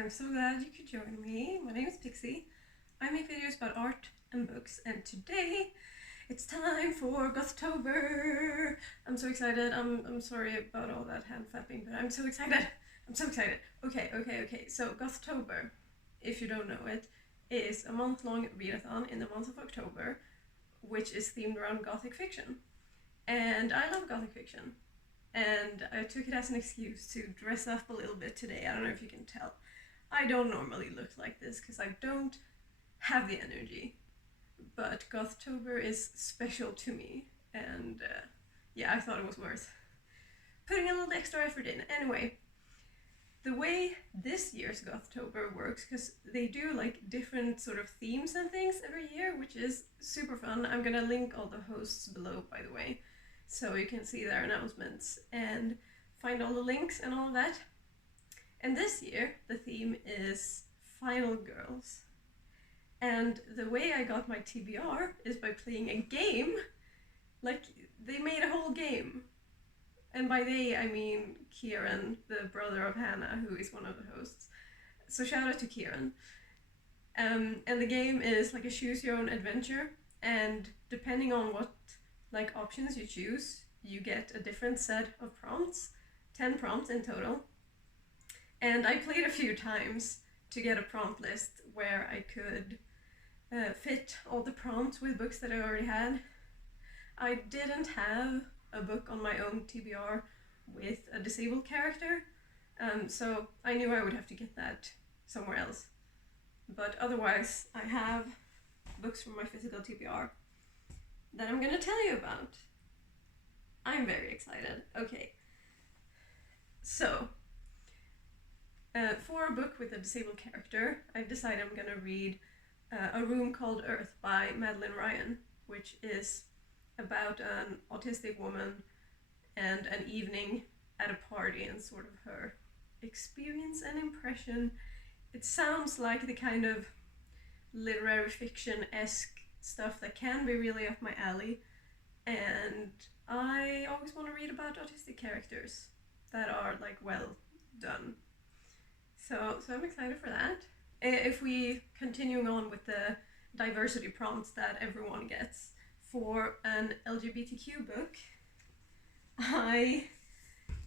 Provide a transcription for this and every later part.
I'm so glad you could join me. My name is Pixie. I make videos about art and books, and today it's time for Gothtober. I'm so excited. I'm sorry about all that hand flapping, but I'm so excited. I'm so excited. Okay. So Gothtober, if you don't know it, is a month-long readathon in the month of October, which is themed around Gothic fiction. And I love Gothic fiction. And I took it as an excuse to dress up a little bit today. I don't know if you can tell. I don't normally look like this because I don't have the energy. But Gothtober is special to me. And yeah, I thought it was worth putting a little extra effort in. Anyway, the way this year's Gothtober works, because they do like different sort of themes and things every year, which is super fun. I'm gonna link all the hosts below, by the way, so you can see their announcements and find all the links and all of that. And this year, the theme is Final Girls. And the way I got my TBR is by playing a game. Like, they made a whole game. And by they, I mean Kieran, the brother of Hannah, who is one of the hosts. So shout out to Kieran. And the game is like a choose your own adventure. And depending on what like options you choose, you get a different set of prompts, 10 prompts in total. And I played a few times to get a prompt list where I could fit all the prompts with books that I already had. I didn't have a book on my own TBR with a disabled character, so I knew I would have to get that somewhere else. But otherwise, I have books from my physical TBR that I'm gonna tell you about. I'm very excited. Okay, so for a book with a disabled character, I've decided I'm gonna read A Room Called Earth by Madeline Ryan, which is about an autistic woman and an evening at a party and sort of her experience and impression. It sounds like the kind of literary fiction-esque stuff that can be really up my alley, and I always want to read about autistic characters that are like well done. So I'm excited for that. If we continuing on with the diversity prompts that everyone gets, for an LGBTQ book, I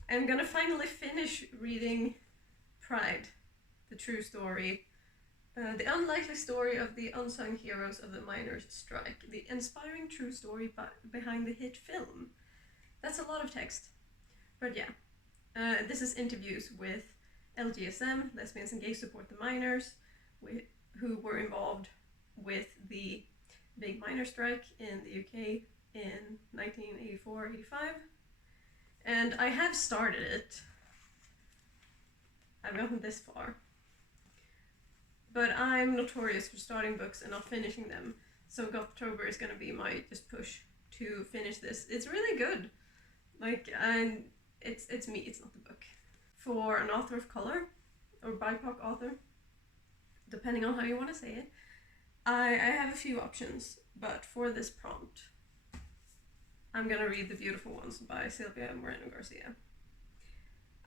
am gonna finally finish reading Pride, the true story, the unlikely story of the unsung heroes of the miners' strike, the inspiring true story behind the hit film. That's a lot of text, but yeah. This is interviews with LGSM, Lesbians and Gay Support the Miners, who were involved with the big miner strike in the UK in 1984-85. And I have started it. I've gotten this far. But I'm notorious for starting books and not finishing them. So Gothtober is gonna be my just push to finish this. It's really good. Like, and it's me, it's not the book. For an author of color, or BIPOC author, depending on how you want to say it, I have a few options, but for this prompt, I'm gonna read The Beautiful Ones by Silvia Moreno Garcia.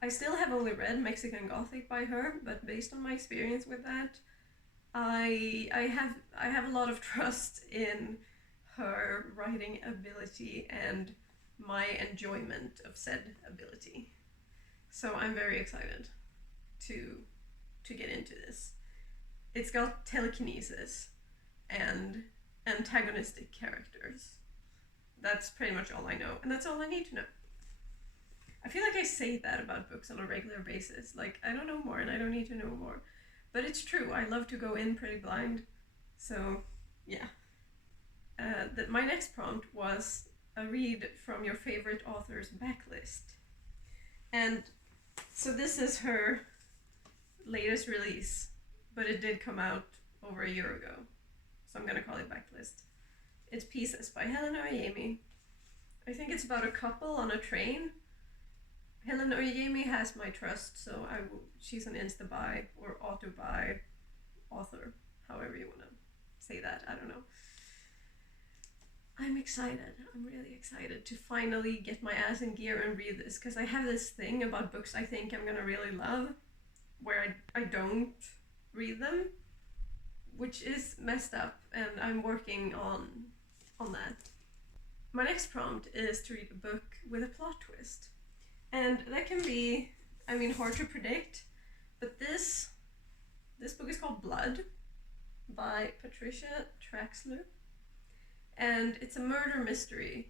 I still have only read Mexican Gothic by her, but based on my experience with that, I have a lot of trust in her writing ability and my enjoyment of said ability. So I'm very excited to get into this. It's got telekinesis and antagonistic characters. That's pretty much all I know, and that's all I need to know. I feel like I say that about books on a regular basis. Like, I don't know more and I don't need to know more. But it's true, I love to go in pretty blind. So, yeah. My next prompt was a read from your favorite author's backlist. And so this is her latest release, but it did come out over a year ago. So I'm gonna call it backlist. It's Pieces by Helen Oyemi. I think it's about a couple on a train. Helen Oyemi has my trust, so she's an insta-buy or auto-buy author, however you want to say that, I don't know. I'm excited. I'm really excited to finally get my ass in gear and read this, because I have this thing about books I think I'm gonna really love, where I don't read them, which is messed up, and I'm working on that. My next prompt is to read a book with a plot twist. And that can be, I mean, hard to predict, but this book is called Blood by Patricia Traxler. And it's a murder mystery.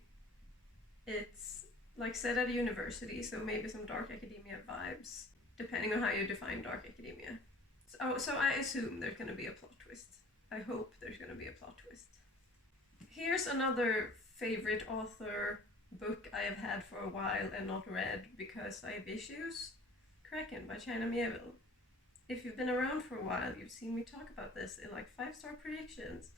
It's like set at a university, so maybe some dark academia vibes, depending on how you define dark academia. So I assume there's going to be a plot twist. I hope there's going to be a plot twist. Here's another favorite author book I have had for a while and not read because I have issues. Kraken by China Mieville. If you've been around for a while, you've seen me talk about this in like 5-star predictions.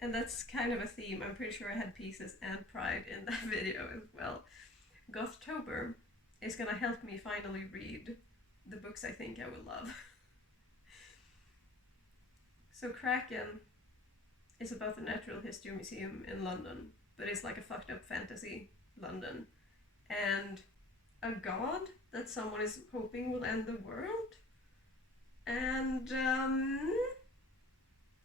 And that's kind of a theme. I'm pretty sure I had Pieces and Pride in that video as well. Gothtober is gonna help me finally read the books I think I will love. So Kraken is about the Natural History Museum in London, but it's like a fucked up fantasy London. And a god that someone is hoping will end the world. And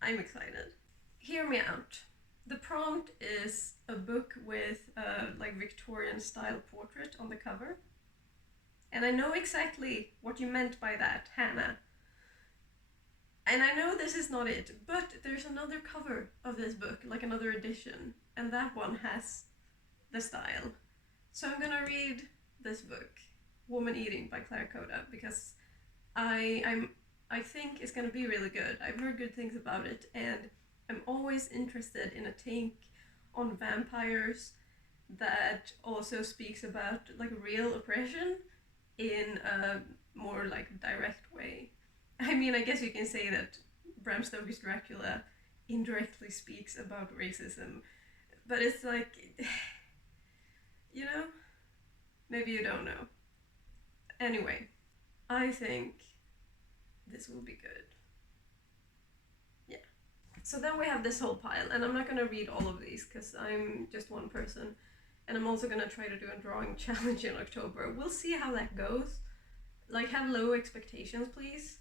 I'm excited. Hear me out. The prompt is a book with a like Victorian style portrait on the cover. And I know exactly what you meant by that, Hannah. And I know this is not it, but there's another cover of this book, like another edition, and that one has the style. So I'm gonna read this book, Woman Eating by Claire Coda, because I think it's gonna be really good. I've heard good things about it, and I'm always interested in a take on vampires that also speaks about like real oppression in a more like direct way. I mean, I guess you can say that Bram Stoker's Dracula indirectly speaks about racism, but it's like, you know, maybe you don't know. Anyway, I think this will be good. Yeah. So then we have this whole pile, and I'm not gonna read all of these because I'm just one person, and I'm also gonna try to do a drawing challenge in October. We'll see how that goes. Like, have low expectations, please.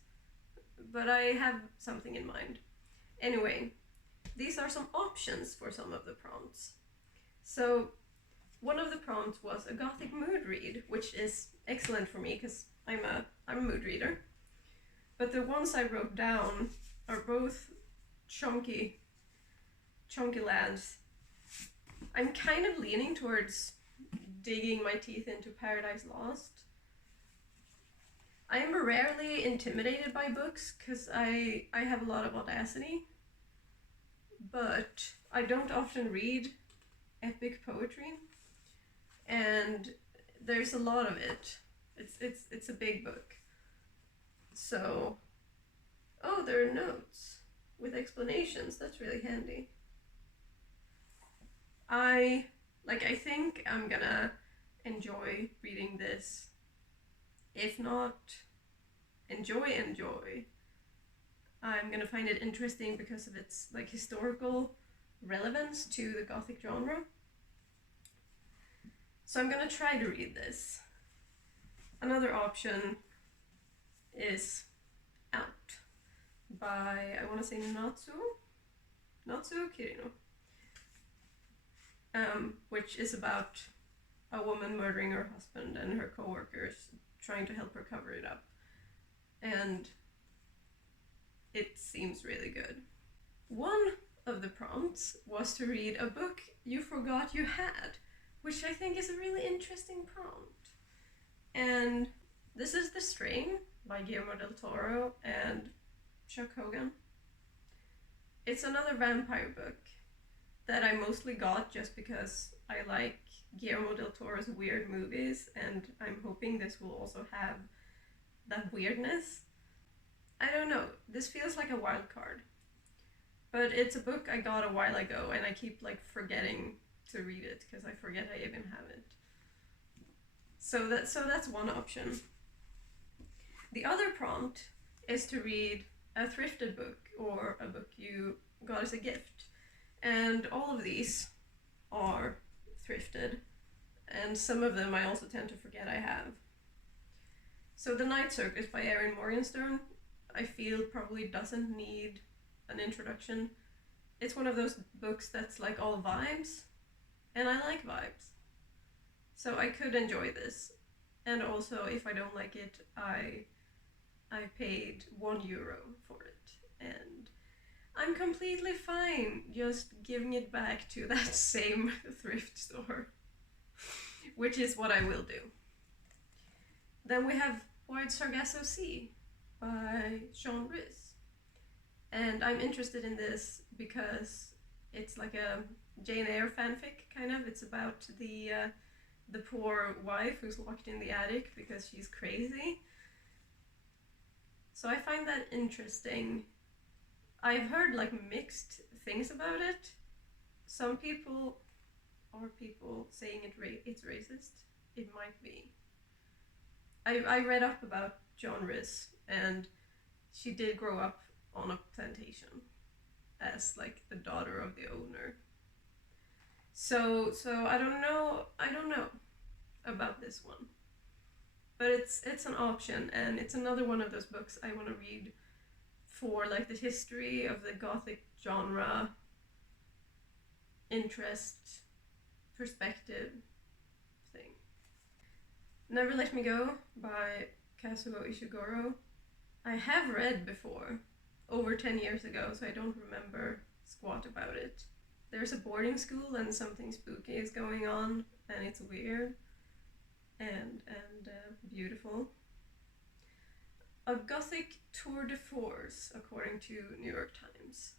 But I have something in mind. Anyway, these are some options for some of the prompts. So one of the prompts was a gothic mood read, which is excellent for me because I'm a mood reader. But the ones I wrote down are both chunky lads. I'm kind of leaning towards digging my teeth into Paradise Lost. I am rarely intimidated by books because I have a lot of audacity, but I don't often read epic poetry, and there's a lot of it. It's a big book. So, oh, there are notes with explanations. That's really handy. I think I'm gonna enjoy reading this. If not enjoy, I'm gonna find it interesting because of its like historical relevance to the Gothic genre. So I'm gonna try to read this. Another option is Out by, I wanna say Natsuo Kirino, which is about a woman murdering her husband and her co-workers trying to help her cover it up. And it seems really good. One of the prompts was to read a book you forgot you had, which I think is a really interesting prompt. And this is The Strain by Guillermo del Toro and Chuck Hogan. It's another vampire book that I mostly got just because I like Guillermo del Toro's weird movies, and I'm hoping this will also have that weirdness. I don't know, this feels like a wild card, but it's a book I got a while ago and I keep like forgetting to read it because I forget I even have it. So that's one option. The other prompt is to read a thrifted book or a book you got as a gift, and all of these are thrifted, and some of them I also tend to forget I have. So The Night Circus by Erin Morgenstern I feel probably doesn't need an introduction. It's one of those books that's like all vibes, and I like vibes. So I could enjoy this. And also, if I don't like it, I paid €1 for it. And I'm completely fine just giving it back to that same thrift store. Which is what I will do. Then we have White Sargasso Sea by Jean Rhys. And I'm interested in this because it's like a Jane Eyre fanfic, kind of. It's about the poor wife who's locked in the attic because she's crazy. So I find that interesting. I've heard like mixed things about it. Some people are people saying it's racist. It might be. I read up about Jean Rhys, and she did grow up on a plantation as like the daughter of the owner. So I don't know about this one. But it's an option, and it's another one of those books I want to read for like the history of the gothic genre, interest, perspective thing. Never Let Me Go by Kazuo Ishiguro. I have read before, over 10 years ago, so I don't remember squat about it. There's a boarding school and something spooky is going on, and it's weird and beautiful. A gothic tour de force, according to New York Times.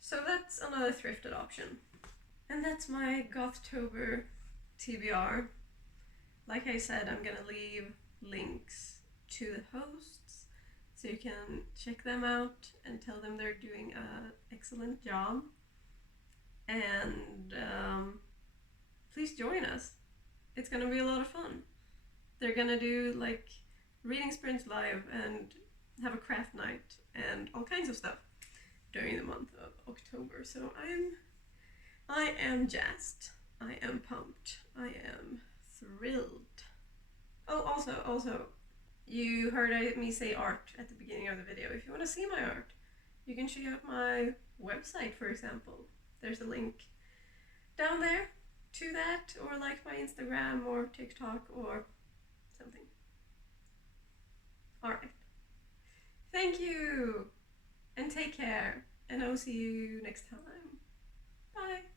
So that's another thrifted option. And that's my Gothtober TBR. Like I said, I'm gonna leave links to the hosts so you can check them out and tell them they're doing an excellent job. And please join us. It's gonna be a lot of fun. They're gonna do like reading sprints live and have a craft night and all kinds of stuff during the month of October. So I am jazzed. I am pumped. I am thrilled. Oh, also, you heard me say art at the beginning of the video. If you want to see my art, you can check out my website, for example. There's a link down there to that, or like my Instagram or TikTok or something. Alright. Thank you! And take care. And I'll see you next time. Bye!